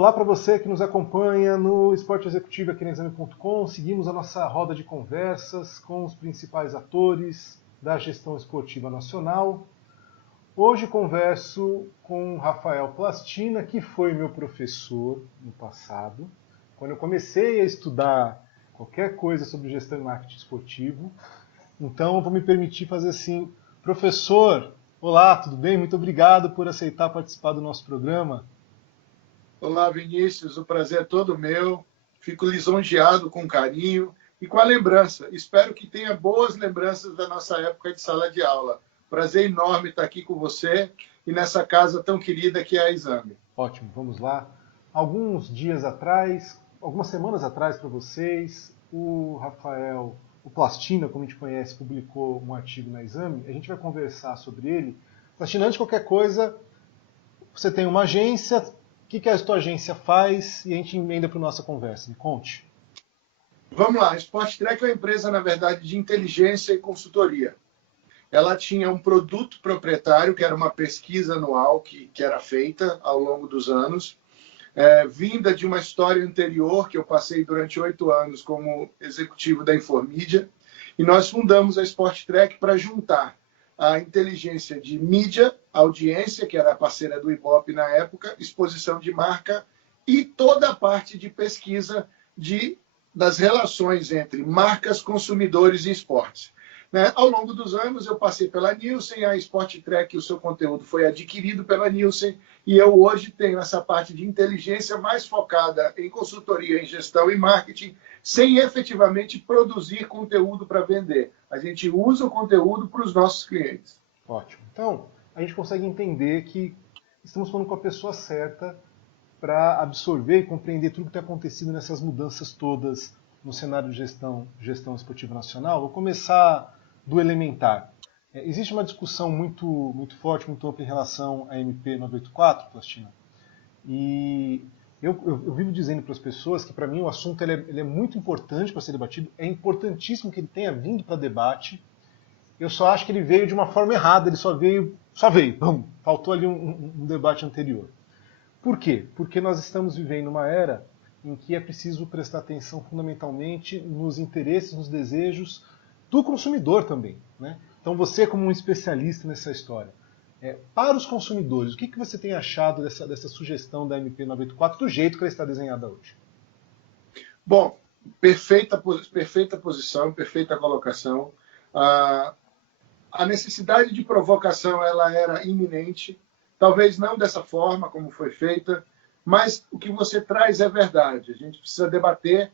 Olá para você que nos acompanha no Esporte Executivo aqui na Exame.com. Seguimos a nossa roda de conversas com os principais atores da gestão esportiva nacional. Hoje converso com Rafael Plastina, que foi meu professor no passado, quando eu comecei a estudar qualquer coisa sobre gestão e marketing esportivo. Então, eu vou me permitir fazer assim: professor, olá, tudo bem? Muito obrigado por aceitar participar do nosso programa. Olá, Vinícius, o prazer é todo meu. Fico lisonjeado com carinho e com a lembrança. Espero que tenha boas lembranças da nossa época de sala de aula. Prazer enorme estar aqui com você e nessa casa tão querida que é a Exame. Ótimo, vamos lá. Alguns dias atrás, algumas semanas atrás para vocês, o Rafael, o Plastina, como a gente conhece, publicou um artigo na Exame. A gente vai conversar sobre ele. Plastina, antes de qualquer coisa, você tem uma agência. O que a sua agência faz? E a gente emenda para a nossa conversa. Me conte. Vamos lá. A Sport Track é uma empresa, na verdade, de inteligência e consultoria. Ela tinha um produto proprietário, que era uma pesquisa anual que era feita ao longo dos anos, vinda de uma história anterior, que eu passei durante 8 anos como executivo da Informídia, e nós fundamos a Sport Track para juntar a inteligência de mídia, audiência, que era a parceira do Ibope na época, exposição de marca, e toda a parte de pesquisa das relações entre marcas, consumidores e esportes. Ao longo dos anos, eu passei pela Nielsen, a Sport Track, o seu conteúdo foi adquirido pela Nielsen, e eu hoje tenho essa parte de inteligência mais focada em consultoria, em gestão e marketing, sem efetivamente produzir conteúdo para vender. A gente usa o conteúdo para os nossos clientes. Ótimo. Então, a gente consegue entender que estamos falando com a pessoa certa para absorver e compreender tudo que tem acontecido nessas mudanças todas no cenário de gestão esportiva nacional. Vou começar do elementar. Existe uma discussão muito forte, muito ampla em relação à MP 984, Plastina, e eu vivo dizendo para as pessoas que, para mim, o assunto ele é muito importante para ser debatido, é importantíssimo que ele tenha vindo para debate. Eu só acho que ele veio de uma forma errada, ele só veio, faltou ali um debate anterior. Por quê? Porque nós estamos vivendo uma era em que é preciso prestar atenção fundamentalmente nos interesses, nos desejos do consumidor também, né? Então você, como um especialista nessa história, para os consumidores, o que você tem achado dessa sugestão da MP 984 do jeito que ela está desenhada hoje? Bom, perfeita posição, perfeita colocação. A necessidade de provocação ela era iminente, talvez não dessa forma como foi feita, mas o que você traz é verdade. A gente precisa debater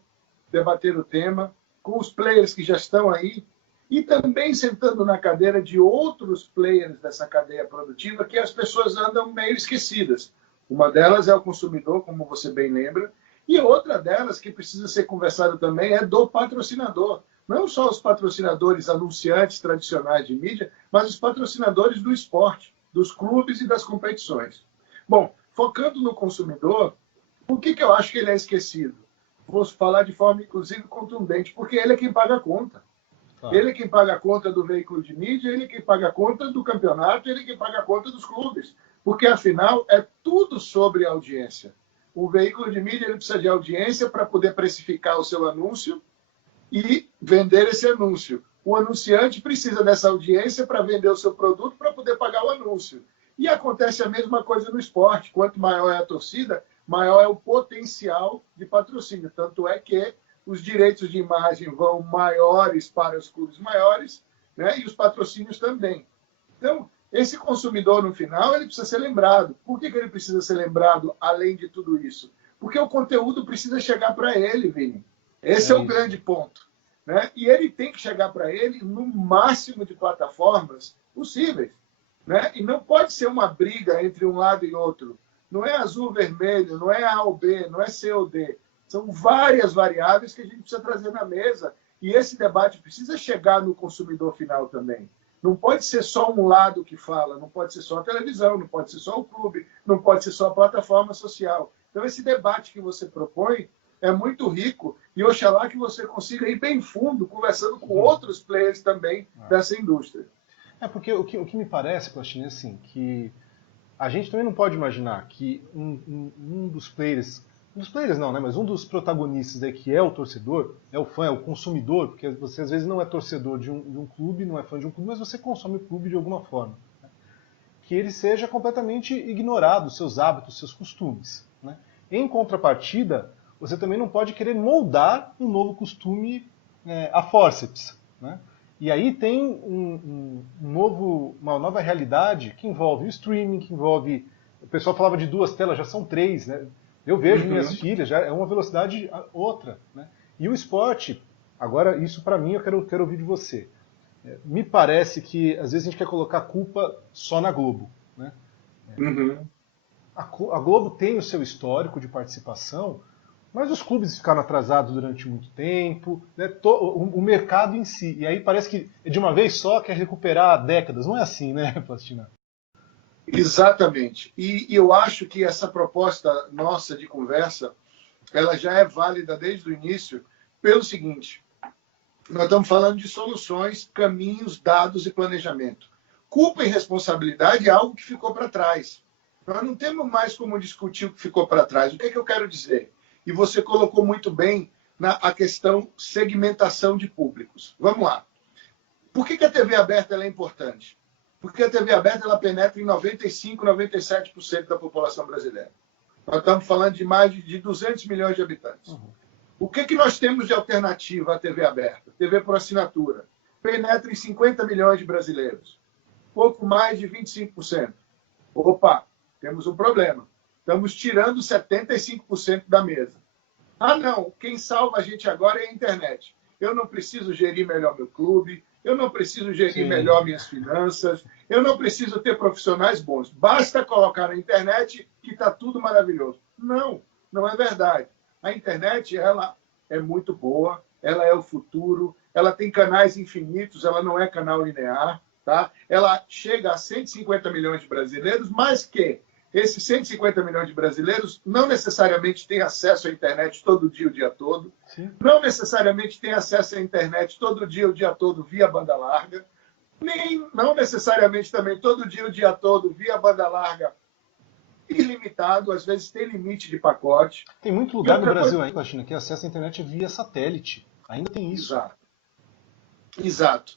o tema com os players que já estão aí e também sentando na cadeira de outros players dessa cadeia produtiva que as pessoas andam meio esquecidas. Uma delas é o consumidor, como você bem lembra, e outra delas que precisa ser conversada também é do patrocinador. Não só os patrocinadores anunciantes tradicionais de mídia, mas os patrocinadores do esporte, dos clubes e das competições. Bom, focando no consumidor, por que eu acho que ele é esquecido? Vou falar de forma, inclusive, contundente, porque ele é quem paga a conta. Ele é quem paga a conta do veículo de mídia, ele é quem paga a conta do campeonato, ele é quem paga a conta dos clubes. Porque, afinal, é tudo sobre audiência. O veículo de mídia ele precisa de audiência para poder precificar o seu anúncio e vender esse anúncio. O anunciante precisa dessa audiência para vender o seu produto para poder pagar o anúncio. E acontece a mesma coisa no esporte. Quanto maior é a torcida, maior é o potencial de patrocínio. Tanto é que os direitos de imagem vão maiores para os clubes maiores, né? E os patrocínios também. Então, esse consumidor, no final, ele precisa ser lembrado. Por que ele precisa ser lembrado, além de tudo isso? Porque o conteúdo precisa chegar para ele, Vini. Esse é o grande ponto. Né? E ele tem que chegar para ele no máximo de plataformas possíveis. Né? E não pode ser uma briga entre um lado e outro. Não é azul, vermelho, não é A ou B, não é C ou D. São várias variáveis que a gente precisa trazer na mesa. E esse debate precisa chegar no consumidor final também. Não pode ser só um lado que fala, não pode ser só a televisão, não pode ser só o clube, não pode ser só a plataforma social. Então, esse debate que você propõe é muito rico e oxalá que você consiga ir bem fundo, conversando com outros players também dessa indústria. Porque o que me parece, Plastina, é assim, que a gente também não pode imaginar que um dos players não, né, mas um dos protagonistas aí, que é o torcedor, é o fã, é o consumidor, porque você às vezes não é torcedor de um clube, não é fã de um clube, mas você consome o clube de alguma forma. Que ele seja completamente ignorado, seus hábitos, seus costumes. Né? Em contrapartida, você também não pode querer moldar um novo costume a forceps. Né? E aí tem uma nova realidade que envolve o streaming, que envolve... O pessoal falava de 2 telas, já são 3. Né? Eu vejo minhas filhas, já é uma velocidade outra. Né? E o esporte, agora isso para mim eu quero ouvir de você. Me parece que às vezes a gente quer colocar a culpa só na Globo. Né? Uhum. A Globo tem o seu histórico de participação, mas os clubes ficaram atrasados durante muito tempo, né? O mercado em si. E aí parece que de uma vez só quer recuperar décadas. Não é assim, né, Plastina? Exatamente. E eu acho que essa proposta nossa de conversa, ela já é válida desde o início, pelo seguinte: nós estamos falando de soluções, caminhos, dados e planejamento. Culpa e responsabilidade é algo que ficou para trás. Nós não temos mais como discutir o que ficou para trás. O que é que eu quero dizer? E você colocou muito bem a questão segmentação de públicos. Vamos lá. Por que a TV aberta é importante? Porque a TV aberta ela penetra em 95%, 97% da população brasileira. Nós estamos falando de mais de 200 milhões de habitantes. Uhum. O que nós temos de alternativa à TV aberta? TV por assinatura. Penetra em 50 milhões de brasileiros. Pouco mais de 25%. Opa, temos um problema. Estamos tirando 75% da mesa. Ah, não, quem salva a gente agora é a internet. Eu não preciso gerir melhor meu clube, eu não preciso gerir melhor minhas finanças, eu não preciso ter profissionais bons. Basta colocar na internet que está tudo maravilhoso. Não, não é verdade. A internet, ela é muito boa, ela é o futuro, ela tem canais infinitos, ela não é canal linear, tá? Ela chega a 150 milhões de brasileiros, mas que esses 150 milhões de brasileiros não necessariamente têm acesso à internet todo dia, o dia todo. Sim. Não necessariamente têm acesso à internet todo dia, o dia todo, via banda larga. Nem, não necessariamente também todo dia, o dia todo, via banda larga ilimitado. Às vezes tem limite de pacote. Tem muito lugar no Brasil ainda, China, que acessa a internet via satélite. Ainda tem isso. Exato. Exato.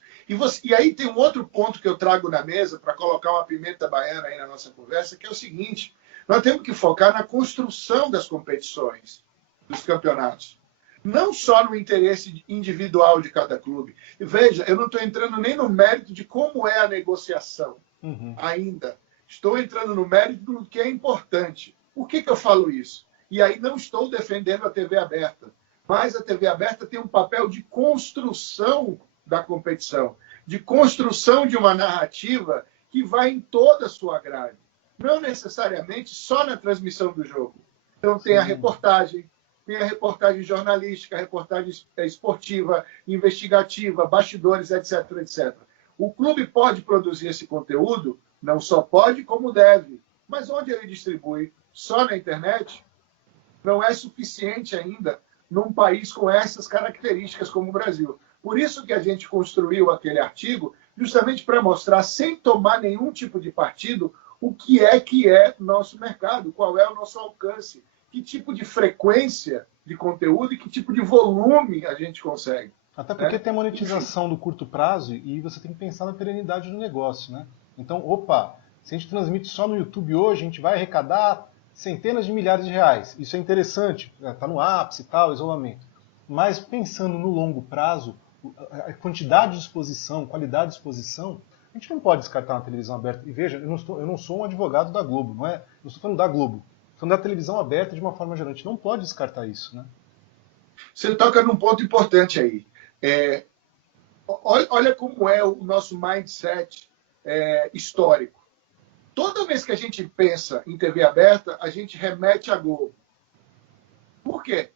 E aí tem um outro ponto que eu trago na mesa para colocar uma pimenta baiana aí na nossa conversa, que é o seguinte: nós temos que focar na construção das competições, dos campeonatos. Não só no interesse individual de cada clube. E veja, eu não estou entrando nem no mérito de como é a negociação ainda. Estou entrando no mérito do que é importante. Por que eu falo isso? E aí não estou defendendo a TV aberta, mas a TV aberta tem um papel de construção da competição, de construção de uma narrativa que vai em toda a sua grade, não necessariamente só na transmissão do jogo. Então tem a reportagem jornalística, a reportagem esportiva, investigativa, bastidores, etc, etc. O clube pode produzir esse conteúdo, não só pode, como deve, mas onde ele distribui só na internet não é suficiente ainda num país com essas características como o Brasil. Por isso que a gente construiu aquele artigo, justamente para mostrar, sem tomar nenhum tipo de partido, o que é nosso mercado, qual é o nosso alcance, que tipo de frequência de conteúdo e que tipo de volume a gente consegue. Até porque tem a monetização do curto prazo e você tem que pensar na perenidade do negócio. Né? Então, se a gente transmite só no YouTube hoje, a gente vai arrecadar centenas de milhares de reais. Isso é interessante, está no ápice e tal, isolamento. Mas pensando no longo prazo, a quantidade de exposição, qualidade de exposição, a gente não pode descartar uma televisão aberta. E veja, eu não sou um advogado da Globo, não estou falando da Globo, estou falando da televisão aberta de uma forma geral. A gente não pode descartar isso. Né? Você toca num ponto importante aí. Olha como é o nosso mindset histórico. Toda vez que a gente pensa em TV aberta, a gente remete à Globo. Por quê?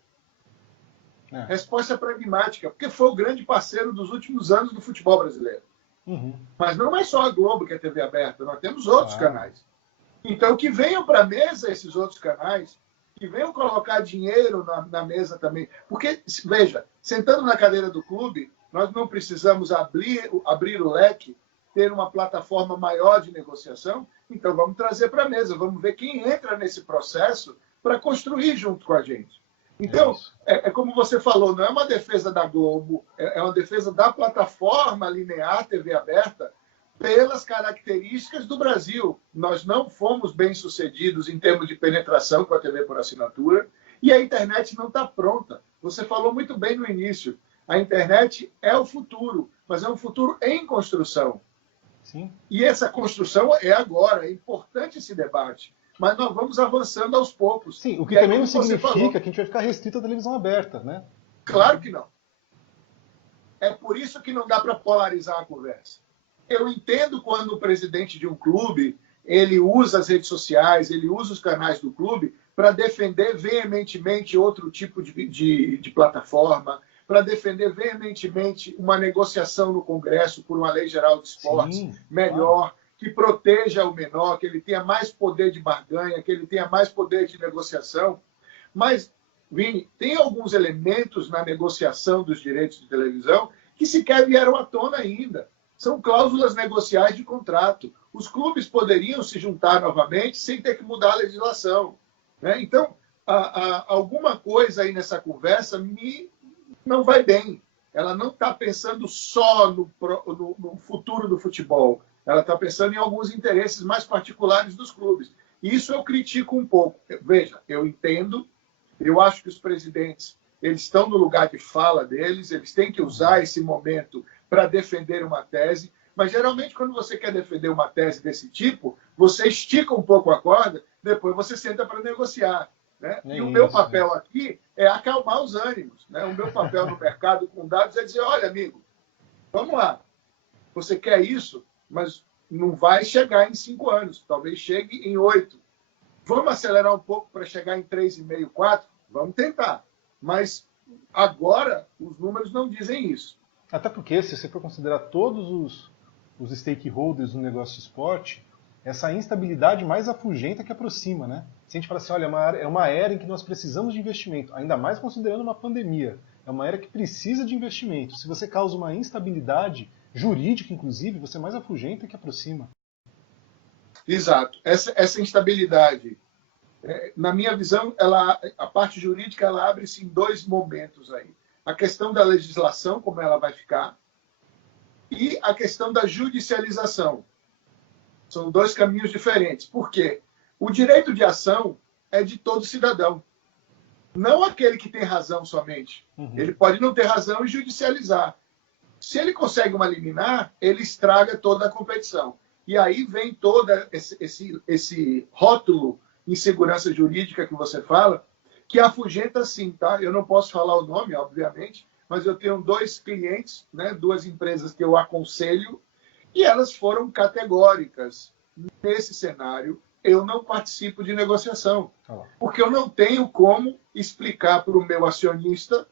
Resposta pragmática, porque foi o grande parceiro dos últimos anos do futebol brasileiro. Mas não é só a Globo que é TV aberta, nós temos outros canais. Então, que venham para a mesa esses outros canais, que venham colocar dinheiro na mesa também. Porque, veja, sentando na cadeira do clube, nós não precisamos abrir o leque ter uma plataforma maior de negociação, então vamos trazer para a mesa, vamos ver quem entra nesse processo para construir junto com a gente. Então, como você falou, não é uma defesa da Globo, é uma defesa da plataforma linear TV aberta pelas características do Brasil. Nós não fomos bem-sucedidos em termos de penetração com a TV por assinatura e a internet não está pronta. Você falou muito bem no início. A internet é o futuro, mas é um futuro em construção. Sim. E essa construção é agora, é importante esse debate. Mas nós vamos avançando aos poucos. Sim, o que também não significa que a gente vai ficar restrito à televisão aberta, né? Claro que não. É por isso que não dá para polarizar a conversa. Eu entendo quando o presidente de um clube ele usa as redes sociais, ele usa os canais do clube para defender veementemente outro tipo de plataforma, para defender veementemente uma negociação no Congresso por uma lei geral de esportes. Sim, melhor, claro. Que proteja o menor, que ele tenha mais poder de barganha, que ele tenha mais poder de negociação. Mas, Vini, tem alguns elementos na negociação dos direitos de televisão que sequer vieram à tona ainda. São cláusulas negociais de contrato. Os clubes poderiam se juntar novamente sem ter que mudar a legislação, né? Então, alguma coisa aí nessa conversa não vai bem. Ela não está pensando só no futuro do futebol. Ela está pensando em alguns interesses mais particulares dos clubes. E isso eu critico um pouco. Veja, eu entendo, eu acho que os presidentes eles estão no lugar de fala deles, eles têm que usar esse momento para defender uma tese, mas geralmente quando você quer defender uma tese desse tipo, você estica um pouco a corda, depois você senta para negociar, né? E o meu papel aqui é acalmar os ânimos, né? O meu papel no mercado com dados é dizer, olha, amigo, vamos lá, você quer isso, mas não vai chegar em 5 anos, talvez chegue em 8. Vamos acelerar um pouco para chegar em 3,5, 4? Vamos tentar. Mas agora os números não dizem isso. Até porque, se você for considerar todos os stakeholders do negócio de esporte, essa instabilidade mais afugenta que aproxima, né? Se a gente fala assim, olha, é uma era em que nós precisamos de investimento, ainda mais considerando uma pandemia, é uma era que precisa de investimento. Se você causa uma instabilidade jurídica, inclusive, você é mais afugenta que aproxima. Exato. Essa instabilidade, na minha visão, a parte jurídica ela abre-se em 2 momentos aí. A questão da legislação, como ela vai ficar, e a questão da judicialização. São 2 caminhos diferentes. Por quê? O direito de ação é de todo cidadão. Não aquele que tem razão somente. Uhum. Ele pode não ter razão e judicializar. Se ele consegue uma liminar, ele estraga toda a competição. E aí vem todo esse rótulo de insegurança jurídica que você fala, que afugenta sim, tá? Eu não posso falar o nome, obviamente, mas eu tenho 2 clientes, né, 2 empresas que eu aconselho, e elas foram categóricas. Nesse cenário, eu não participo de negociação, porque eu não tenho como explicar para o meu acionista,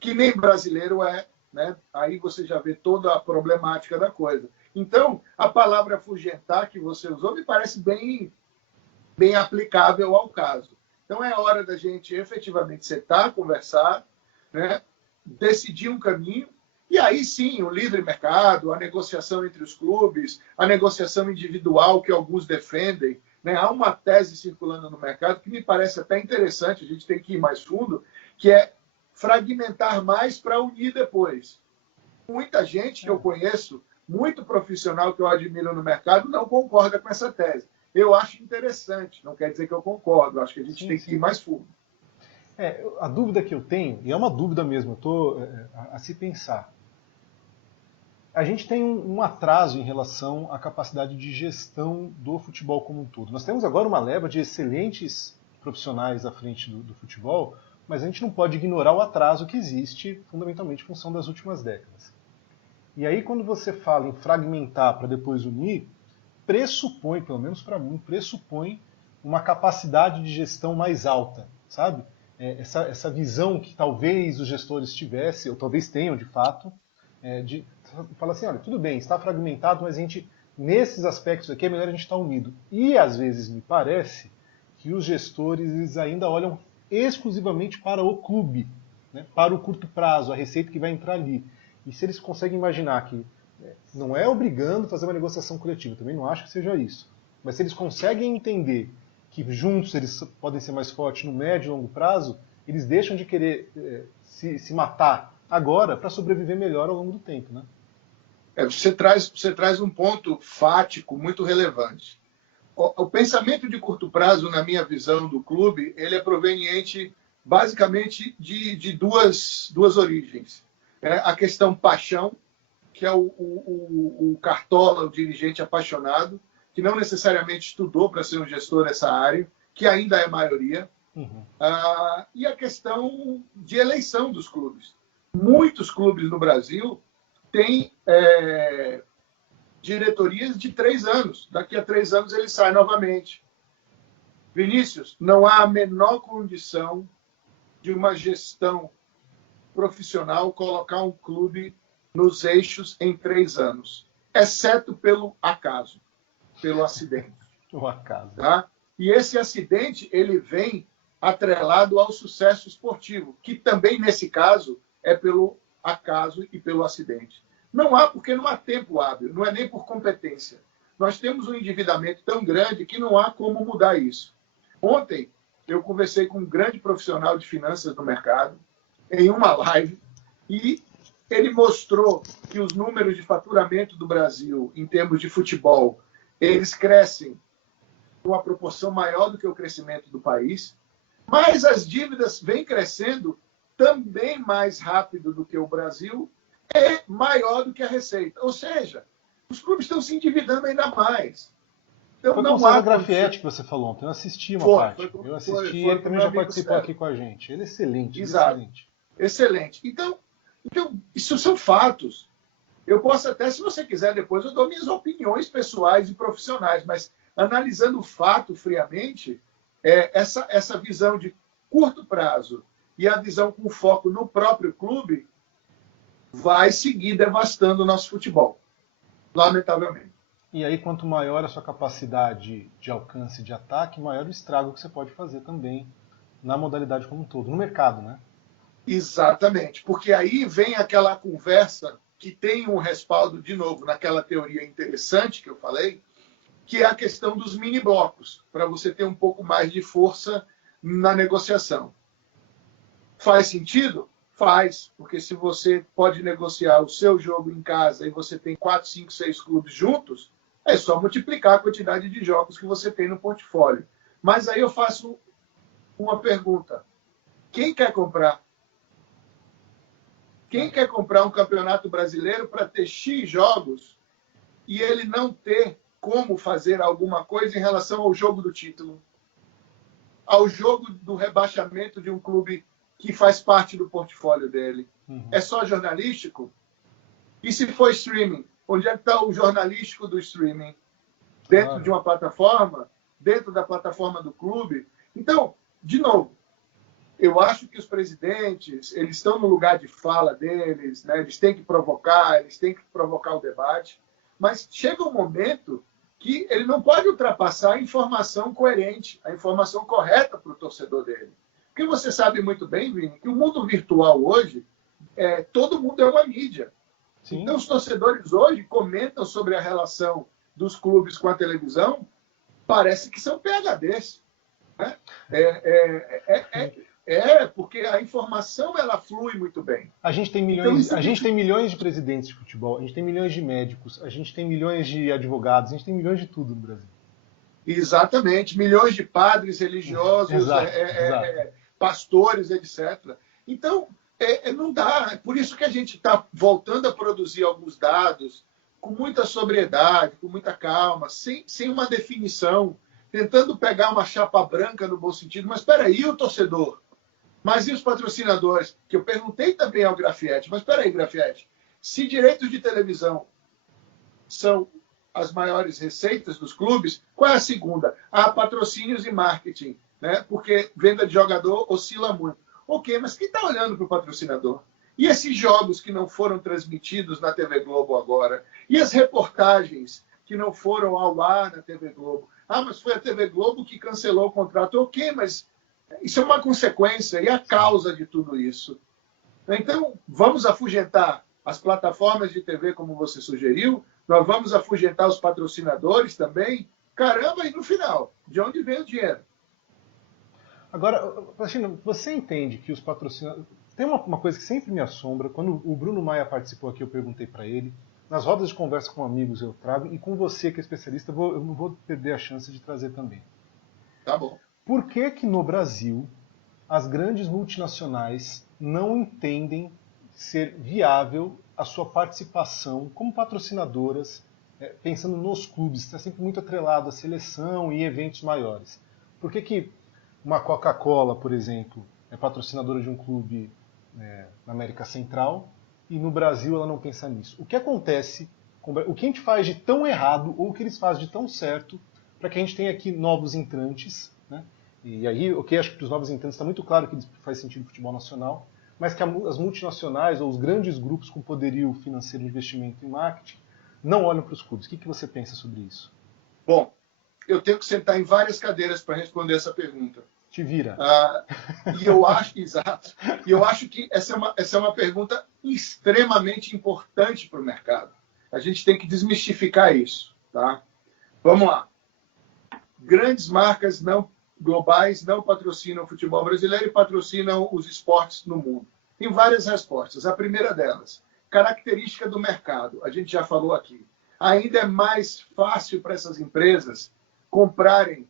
que nem brasileiro é, né? Aí você já vê toda a problemática da coisa. Então, a palavra afugentar que você usou me parece bem aplicável ao caso. Então, é hora da gente efetivamente sentar, conversar, né? Decidir um caminho, e aí sim, o livre mercado, a negociação entre os clubes, a negociação individual que alguns defendem, né? Há uma tese circulando no mercado que me parece até interessante, a gente tem que ir mais fundo, que é fragmentar mais para unir depois. Muita gente que eu conheço, muito profissional que eu admiro no mercado, não concorda com essa tese. Eu acho interessante, não quer dizer que eu concordo, acho que a gente tem que ir mais fundo. A dúvida que eu tenho, e é uma dúvida mesmo, eu estou a se pensar. A gente tem um atraso em relação à capacidade de gestão do futebol como um todo. Nós temos agora uma leva de excelentes profissionais à frente do futebol, mas a gente não pode ignorar o atraso que existe, fundamentalmente em função das últimas décadas. E aí, quando você fala em fragmentar para depois unir, pressupõe, pelo menos para mim, pressupõe uma capacidade de gestão mais alta, sabe? Essa visão que talvez os gestores tivessem, ou talvez tenham de fato, de falar assim, olha, tudo bem, está fragmentado, mas a gente, nesses aspectos aqui, é melhor a gente estar unido. E, às vezes, me parece que os gestores eles ainda olham exclusivamente para o clube, né, para o curto prazo, a receita que vai entrar ali. E se eles conseguem imaginar que Não é obrigando a fazer uma negociação coletiva, também não acho que seja isso. Mas se eles conseguem entender que juntos eles podem ser mais fortes no médio e longo prazo, eles deixam de querer se matar agora para sobreviver melhor ao longo do tempo, né? Você traz um ponto fático muito relevante. O pensamento de curto prazo, na minha visão do clube, ele é proveniente basicamente de duas origens. A questão paixão, que é o cartola, o dirigente apaixonado, que não necessariamente estudou para ser um gestor nessa área, que ainda é a maioria, e a questão de eleição dos clubes. Muitos clubes no Brasil têm diretorias de 3 anos. Daqui a 3 anos ele sai novamente. Vinícius, não há a menor condição de uma gestão profissional colocar um clube nos eixos em 3 anos, exceto pelo acaso, pelo acidente. O acaso. Tá? E esse acidente ele vem atrelado ao sucesso esportivo, que também, nesse caso, é pelo acaso e pelo acidente. Não há, porque não há tempo hábil, não é nem por competência. Nós temos um endividamento tão grande que não há como mudar isso. Ontem, eu conversei com um grande profissional de finanças do mercado, em uma live, e ele mostrou que os números de faturamento do Brasil, em termos de futebol, eles crescem com uma proporção maior do que o crescimento do país, mas as dívidas vêm crescendo também mais rápido do que o Brasil, é maior do que a receita. Ou seja, os clubes estão se endividando ainda mais. Então, foi com o César Grafietti que você falou ontem. Eu assisti uma parte. Eu assisti, ele também já participou aqui com a gente. Ele é excelente. Exato. Excelente. Então, isso são fatos. Eu posso até, se você quiser, depois eu dou minhas opiniões pessoais e profissionais, mas analisando o fato friamente, essa visão de curto prazo e a visão com foco no próprio clube vai seguir devastando o nosso futebol, lamentavelmente. E aí, quanto maior a sua capacidade de alcance de ataque, maior o estrago que você pode fazer também na modalidade como um todo, no mercado, né? Exatamente, porque aí vem aquela conversa que tem um respaldo, de novo, naquela teoria interessante que eu falei, que é a questão dos mini-blocos, para você ter um pouco mais de força na negociação. Faz sentido? Faz, porque se você pode negociar o seu jogo em casa e você tem 4, 5, 6 clubes juntos, é só multiplicar a quantidade de jogos que você tem no portfólio. Mas aí eu faço uma pergunta. Quem quer comprar? Quem quer comprar um campeonato brasileiro para ter X jogos e ele não ter como fazer alguma coisa em relação ao jogo do título? Ao jogo do rebaixamento de um clube que faz parte do portfólio dele. É só jornalístico? E se for streaming? Onde é que está o jornalístico do streaming? Dentro de uma plataforma? Dentro da plataforma do clube? Então, de novo, eu acho que os presidentes, eles estão no lugar de fala deles, né? Eles têm que provocar o debate, mas chega um momento que ele não pode ultrapassar a informação coerente, a informação correta para o torcedor dele. Porque você sabe muito bem, Vini, que o mundo virtual hoje, todo mundo é uma mídia. Sim. Então, os torcedores hoje comentam sobre a relação dos clubes com a televisão, parece que são PhDs. Né? Porque a informação ela flui muito bem. A gente tem milhões, então, tem milhões de presidentes de futebol, a gente tem milhões de médicos, a gente tem milhões de advogados, a gente tem milhões de tudo no Brasil. Exatamente, milhões de padres religiosos, exato. Pastores, etc. Então, não dá. É por isso que a gente está voltando a produzir alguns dados com muita sobriedade, com muita calma, sem uma definição, tentando pegar uma chapa branca no bom sentido. Mas espera aí, o torcedor? Mas e os patrocinadores? Que eu perguntei também ao Grafietti. Mas espera aí, Grafietti. Se direitos de televisão são as maiores receitas dos clubes, qual é a segunda? Patrocínios e marketing, né? Porque venda de jogador oscila muito. Ok, mas quem está olhando para o patrocinador? E esses jogos que não foram transmitidos na TV Globo agora? E as reportagens que não foram ao ar na TV Globo? Mas foi a TV Globo que cancelou o contrato. Ok, mas isso é uma consequência e a causa de tudo isso. Então, vamos afugentar as plataformas de TV, como você sugeriu, nós vamos afugentar os patrocinadores também. Caramba, e no final, de onde vem o dinheiro? Agora, Pachino, você entende que os patrocinadores... Tem uma coisa que sempre me assombra, quando o Bruno Maia participou aqui, eu perguntei para ele, nas rodas de conversa com amigos eu trago, e com você, que é especialista, eu não vou perder a chance de trazer também. Tá bom. Por que que no Brasil as grandes multinacionais não entendem ser viável a sua participação como patrocinadoras, pensando nos clubes, está sempre muito atrelado à seleção e eventos maiores? Por que que uma Coca-Cola, por exemplo, é patrocinadora de um clube na América Central e no Brasil ela não pensa nisso? O que acontece, o que a gente faz de tão errado ou o que eles fazem de tão certo para que a gente tenha aqui novos entrantes, né? E aí, acho que para os novos entrantes está muito claro que faz sentido o futebol nacional, mas que as multinacionais ou os grandes grupos com poderio financeiro de investimento em marketing não olham para os clubes. O que você pensa sobre isso? Bom, eu tenho que sentar em várias cadeiras para responder essa pergunta. Te vira. E eu acho, exato. E eu acho que essa é uma pergunta extremamente importante para o mercado. A gente tem que desmistificar isso, tá? Vamos lá. Grandes marcas globais não patrocinam o futebol brasileiro e patrocinam os esportes no mundo. Tem várias respostas. A primeira delas, característica do mercado. A gente já falou aqui. Ainda é mais fácil para essas empresas comprarem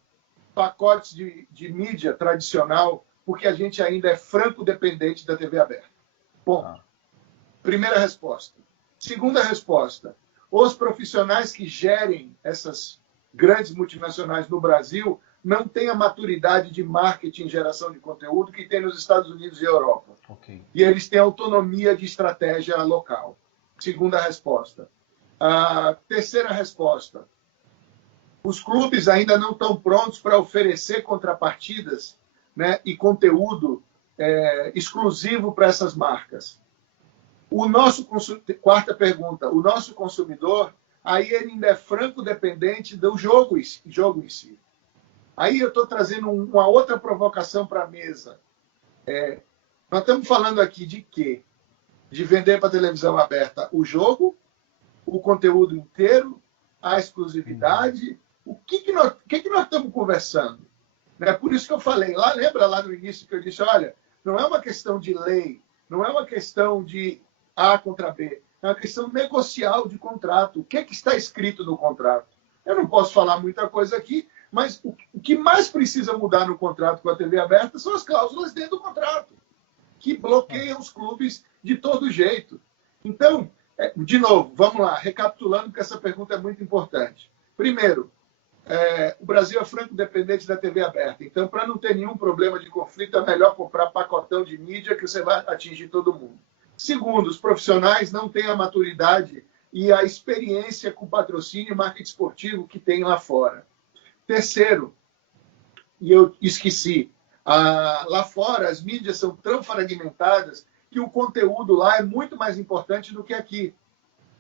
pacotes de mídia tradicional, porque a gente ainda é franco dependente da TV aberta. Bom, primeira resposta. Segunda resposta, os profissionais que gerem essas grandes multinacionais no Brasil não têm a maturidade de marketing e geração de conteúdo que tem nos Estados Unidos e Europa. Okay. E eles têm autonomia de estratégia local. Segunda resposta. A terceira resposta, os clubes ainda não estão prontos para oferecer contrapartidas, né, e conteúdo exclusivo para essas marcas. Quarta pergunta, o nosso consumidor, aí ele ainda é franco dependente do jogo em si. Aí eu estou trazendo uma outra provocação para a mesa. Nós estamos falando aqui de quê? De vender para a televisão aberta o jogo, o conteúdo inteiro, a exclusividade. O que nós estamos conversando? Por isso que eu falei, lembra lá no início que eu disse, olha, não é uma questão de lei, não é uma questão de A contra B, é uma questão negocial de contrato. O que está escrito no contrato? Eu não posso falar muita coisa aqui, mas o que mais precisa mudar no contrato com a TV aberta são as cláusulas dentro do contrato, que bloqueiam os clubes de todo jeito. Então, de novo, vamos lá, recapitulando, porque essa pergunta é muito importante. Primeiro, o Brasil é franco dependente da TV aberta. Então, para não ter nenhum problema de conflito, é melhor comprar pacotão de mídia que você vai atingir todo mundo. Segundo, os profissionais não têm a maturidade e a experiência com patrocínio e marketing esportivo que tem lá fora. Terceiro, e eu esqueci, lá fora as mídias são tão fragmentadas que o conteúdo lá é muito mais importante do que aqui.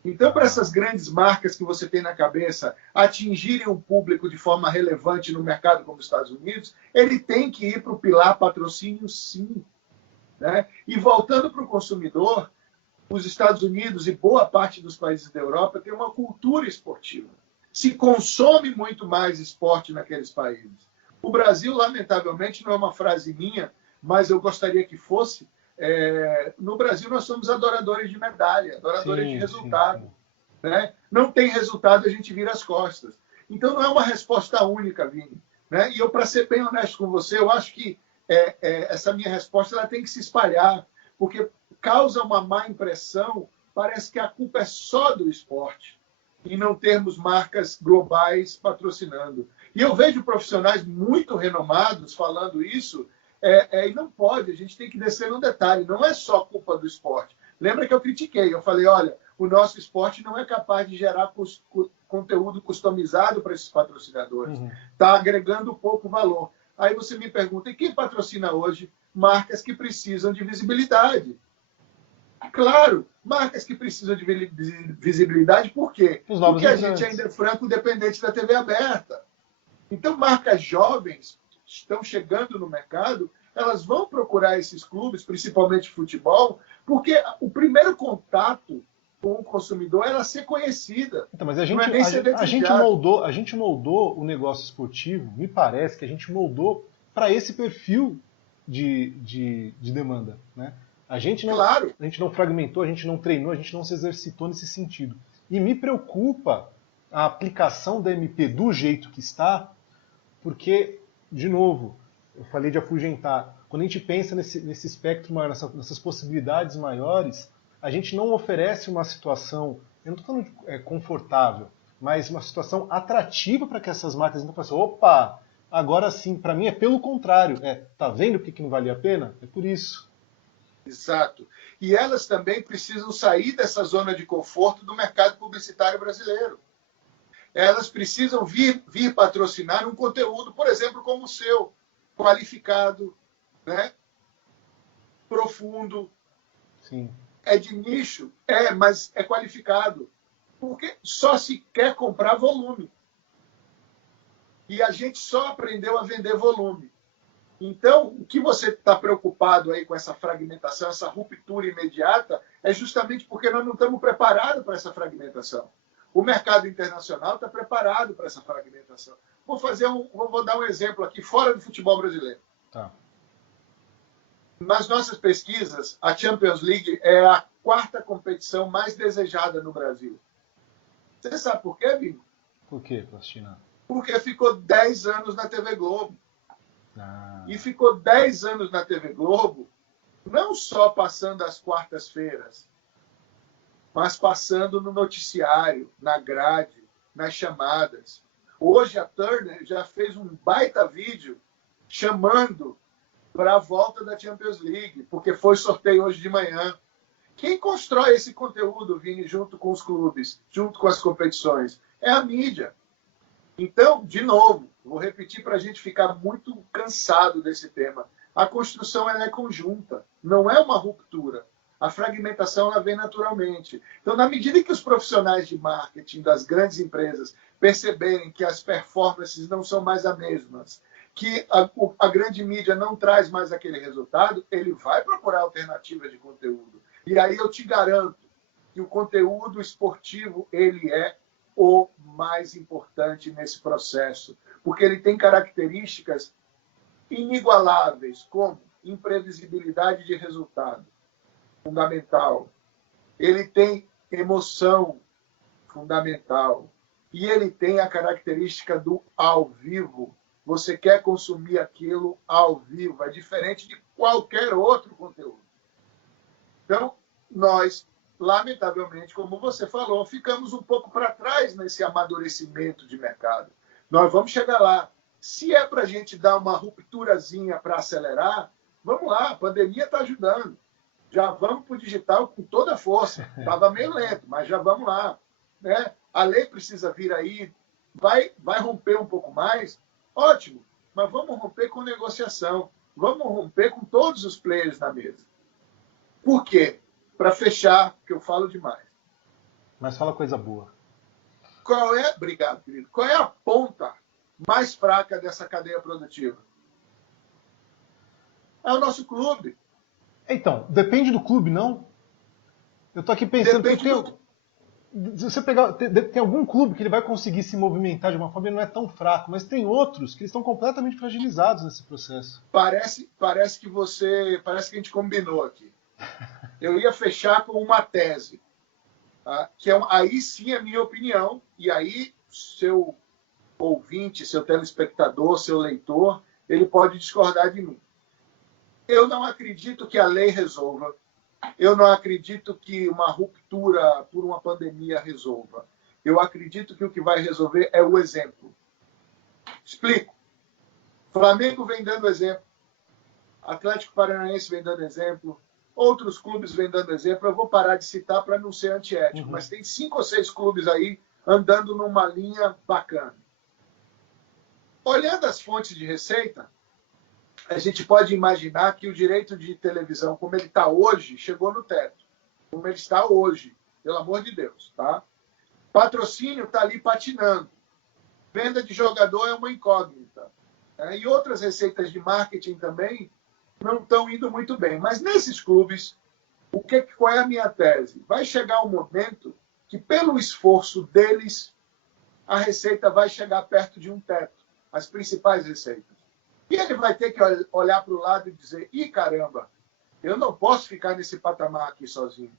Então, para essas grandes marcas que você tem na cabeça atingirem o público de forma relevante no mercado como os Estados Unidos, ele tem que ir para o pilar patrocínio, sim. Né? E voltando para o consumidor, os Estados Unidos e boa parte dos países da Europa têm uma cultura esportiva. Se consome muito mais esporte naqueles países. O Brasil, lamentavelmente, não é uma frase minha, mas eu gostaria que fosse, no Brasil nós somos adoradores de medalha, adoradores de resultado. Sim. Né? Não tem resultado, a gente vira as costas. Então não é uma resposta única, Vini. Né? E eu, para ser bem honesto com você, eu acho que essa minha resposta ela tem que se espalhar, porque causa uma má impressão, parece que a culpa é só do esporte, e não termos marcas globais patrocinando. E eu vejo profissionais muito renomados falando isso, e não pode, a gente tem que descer no detalhe, não é só culpa do esporte. Lembra que eu critiquei, eu falei, olha, o nosso esporte não é capaz de gerar conteúdo customizado para esses patrocinadores. Está agregando pouco valor. Aí você me pergunta, e quem patrocina hoje? Marcas que precisam de visibilidade. Claro, marcas que precisam de visibilidade, por quê? Porque a gente ainda é franco dependente da TV aberta. Então, marcas jovens estão chegando no mercado, elas vão procurar esses clubes, principalmente futebol, Porque o primeiro contato com o consumidor era ser conhecida. Então, mas a não é nem ser a gente moldou o negócio esportivo, me parece que a gente moldou para esse perfil de demanda. Né? Claro. A gente não fragmentou, a gente não treinou, a gente não se exercitou nesse sentido. E me preocupa a aplicação da MP do jeito que está, porque, de novo, eu falei de afugentar. Quando a gente pensa nesse espectro maior, nessas possibilidades maiores, a gente não oferece uma situação, eu não estou falando de confortável, mas uma situação atrativa para que essas marcas então pensem, opa, agora sim, para mim é pelo contrário. Tá vendo por que não valia a pena? É por isso. Exato. E elas também precisam sair dessa zona de conforto do mercado publicitário brasileiro. Elas precisam vir patrocinar um conteúdo, por exemplo, como o seu, qualificado, né? Profundo. Sim. É de nicho? Mas é qualificado. Porque só se quer comprar volume. E a gente só aprendeu a vender volume. Então, o que você está preocupado aí com essa fragmentação, essa ruptura imediata, é justamente porque nós não estamos preparados para essa fragmentação. O mercado internacional está preparado para essa fragmentação. Vou dar um exemplo aqui, fora do futebol brasileiro. Tá. Nas nossas pesquisas, a Champions League é a quarta competição mais desejada no Brasil. Você sabe por quê, Binho? Por quê, Plastina? Porque ficou 10 anos na TV Globo. Ah. E ficou 10 anos na TV Globo, não só passando as quartas-feiras, mas passando no noticiário, na grade, nas chamadas. Hoje a Turner já fez um baita vídeo chamando para a volta da Champions League, porque foi sorteio hoje de manhã. Quem constrói esse conteúdo, Vini, junto com os clubes, junto com as competições? É a mídia. Então, de novo, vou repetir para a gente ficar muito cansado desse tema. A construção ela é conjunta, não é uma ruptura. A fragmentação ela vem naturalmente. Então, na medida que os profissionais de marketing das grandes empresas perceberem que as performances não são mais as mesmas, que a grande mídia não traz mais aquele resultado, ele vai procurar alternativas de conteúdo. E aí eu te garanto que o conteúdo esportivo ele é o mais importante nesse processo, porque ele tem características inigualáveis, como imprevisibilidade de resultado, fundamental. Ele tem emoção, fundamental. E ele tem a característica do ao vivo. Você quer consumir aquilo ao vivo, é diferente de qualquer outro conteúdo. Então, nós, lamentavelmente, como você falou, ficamos um pouco para trás nesse amadurecimento de mercado. Nós vamos chegar lá. Se é para a gente dar uma rupturazinha para acelerar, vamos lá, a pandemia está ajudando. Já vamos para o digital com toda a força. Estava meio lento, mas já vamos lá. Né? A lei precisa vir aí, vai romper um pouco mais, ótimo, mas vamos romper com negociação, vamos romper com todos os players na mesa. Por quê? Para fechar, que eu falo demais. Mas fala coisa boa. Obrigado, querido. Qual é a ponta mais fraca dessa cadeia produtiva? É o nosso clube. Então, depende do clube, não? Eu tô aqui pensando que se você pegar, tem algum clube que ele vai conseguir se movimentar de uma forma, ele não é tão fraco, mas tem outros que eles estão completamente fragilizados nesse processo. Parece que a gente combinou aqui. Eu ia fechar com uma tese, tá? Aí sim é minha opinião, e aí seu ouvinte, seu telespectador, seu leitor, ele pode discordar de mim. Eu não acredito que a lei resolva. Eu não acredito que uma ruptura por uma pandemia resolva. Eu acredito que o que vai resolver é o exemplo. Explico. Flamengo vem dando exemplo. Atlético Paranaense vem dando exemplo. Outros clubes vêm dando exemplo. Eu vou parar de citar para não ser antiético, mas tem 5 ou 6 clubes aí andando numa linha bacana. Olhando as fontes de receita, a gente pode imaginar que o direito de televisão, como ele está hoje, chegou no teto. Como ele está hoje, pelo amor de Deus. Tá? Patrocínio está ali patinando. Venda de jogador é uma incógnita. Né? E outras receitas de marketing também não estão indo muito bem. Mas nesses clubes, Qual é a minha tese? Vai chegar um momento que, pelo esforço deles, a receita vai chegar perto de um teto, as principais receitas. E ele vai ter que olhar para o lado e dizer: ih, caramba, eu não posso ficar nesse patamar aqui sozinho.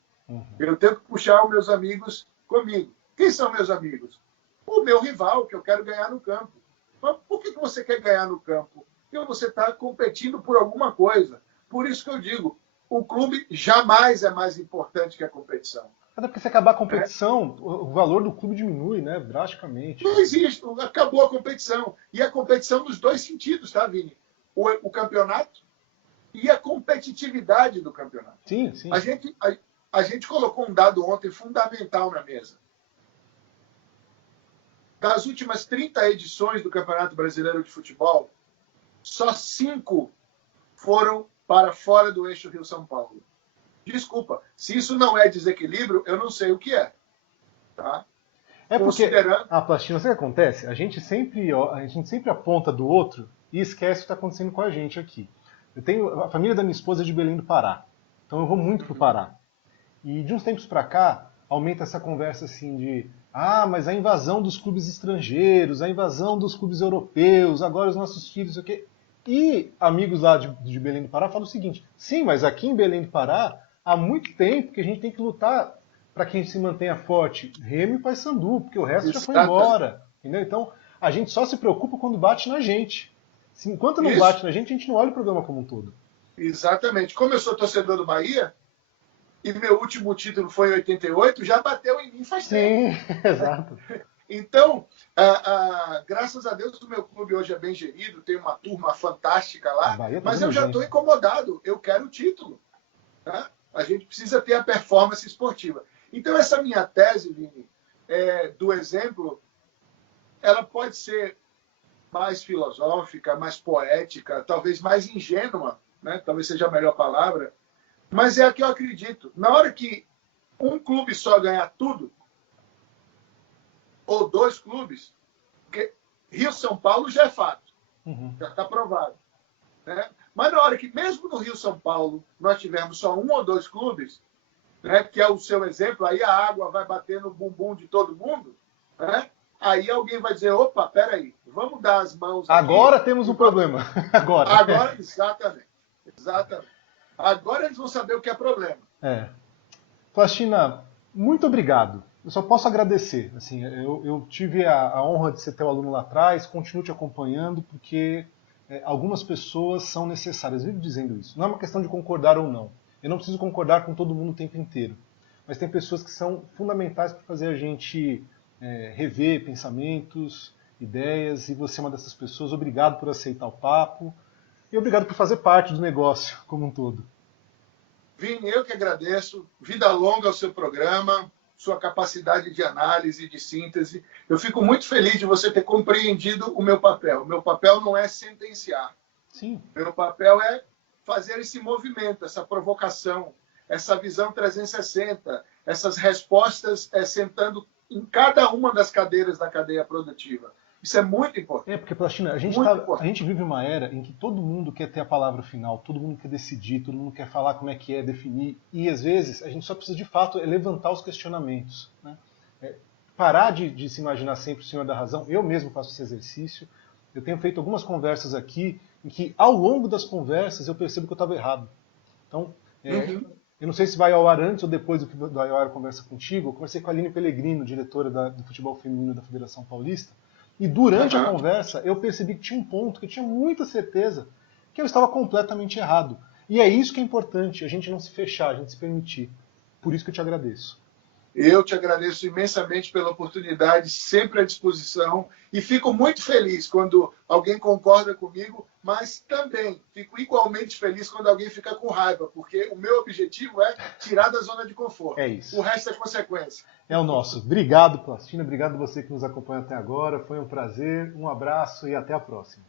Eu tenho que puxar os meus amigos comigo. Quem são meus amigos? O meu rival, que eu quero ganhar no campo. Mas por que você quer ganhar no campo? Porque você está competindo por alguma coisa. Por isso que eu digo, o clube jamais é mais importante que a competição. Até porque se acabar a competição, o valor do clube diminui, né, drasticamente. Não existe, acabou a competição. E a competição nos dois sentidos, tá, Vini? O campeonato e a competitividade do campeonato. Sim, sim. A gente colocou um dado ontem fundamental na mesa. Das últimas 30 edições do Campeonato Brasileiro de Futebol, só 5 foram para fora do eixo Rio-São Paulo. Desculpa, se isso não é desequilíbrio, eu não sei o que é. Tá? É porque, Plastina, sabe o que acontece? A gente sempre aponta do outro e esquece o que está acontecendo com a gente aqui. A família da minha esposa é de Belém do Pará, então eu vou muito pro Pará. E de uns tempos para cá, aumenta essa conversa assim de mas a invasão dos clubes estrangeiros, a invasão dos clubes europeus, agora os nossos filhos, o quê? E amigos lá de Belém do Pará falam o seguinte: sim, mas aqui em Belém do Pará, há muito tempo que a gente tem que lutar para que a gente se mantenha forte. Remo e Paysandu, porque o resto já foi embora. Entendeu? Então, a gente só se preocupa quando bate na gente. Enquanto não bate na gente não olha o programa como um todo. Exatamente. Como eu sou torcedor do Bahia, e meu último título foi em 88, já bateu em mim faz tempo. Sim, exato. Então, graças a Deus, o meu clube hoje é bem gerido, tem uma turma fantástica lá, mas eu já estou incomodado, eu quero o título. Tá? A gente precisa ter a performance esportiva. Então, essa minha tese, Vini, do exemplo, ela pode ser mais filosófica, mais poética, talvez mais ingênua, né? Talvez seja a melhor palavra, mas é a que eu acredito. Na hora que um clube só ganhar tudo, ou 2 clubes, porque Rio-São Paulo já é fato, já está provado. Né? Mas na hora que, mesmo no Rio-São Paulo, nós tivermos só 1 ou 2 clubes, né, que é o seu exemplo, aí a água vai bater no bumbum de todo mundo, né? Aí alguém vai dizer: opa, peraí, vamos dar as mãos aqui. Agora temos um problema. Agora, exatamente. Agora eles vão saber o que é problema. Plastina, muito obrigado. Eu só posso agradecer. Assim, eu tive a honra de ser teu aluno lá atrás, continuo te acompanhando, porque algumas pessoas são necessárias. Eu vivo dizendo isso. Não é uma questão de concordar ou não. Eu não preciso concordar com todo mundo o tempo inteiro. Mas tem pessoas que são fundamentais para fazer a gente rever pensamentos, ideias, e você é uma dessas pessoas. Obrigado por aceitar o papo e obrigado por fazer parte do negócio como um todo. Vini, eu que agradeço. Vida longa ao seu programa, sua capacidade de análise, de síntese. Eu fico muito feliz de você ter compreendido o meu papel. O meu papel não é sentenciar. Sim. O meu papel é fazer esse movimento, essa provocação, essa visão 360, essas respostas sentando em cada uma das cadeiras da cadeia produtiva. Isso é muito importante. Porque, Plastina, a gente vive uma era em que todo mundo quer ter a palavra final, todo mundo quer decidir, todo mundo quer falar como é que é, definir, e às vezes a gente só precisa de fato levantar os questionamentos. Né? Parar de se imaginar sempre o senhor da razão. Eu mesmo faço esse exercício. Eu tenho feito algumas conversas aqui em que, ao longo das conversas, eu percebo que eu estava errado. Então, eu não sei se vai ao ar antes ou depois do que vai ao ar a conversa contigo. Eu conversei com a Aline Pellegrino, diretora do futebol feminino da Federação Paulista, e durante a conversa eu percebi que tinha um ponto que eu tinha muita certeza que eu estava completamente errado. E é isso que é importante, a gente não se fechar, a gente se permitir. Por isso que eu te agradeço. Eu te agradeço imensamente pela oportunidade, sempre à disposição, e fico muito feliz quando alguém concorda comigo, mas também fico igualmente feliz quando alguém fica com raiva, porque o meu objetivo é tirar da zona de conforto. É isso. O resto é consequência. É o nosso. Obrigado, Plastina. Obrigado a você que nos acompanha até agora. Foi um prazer, um abraço e até a próxima.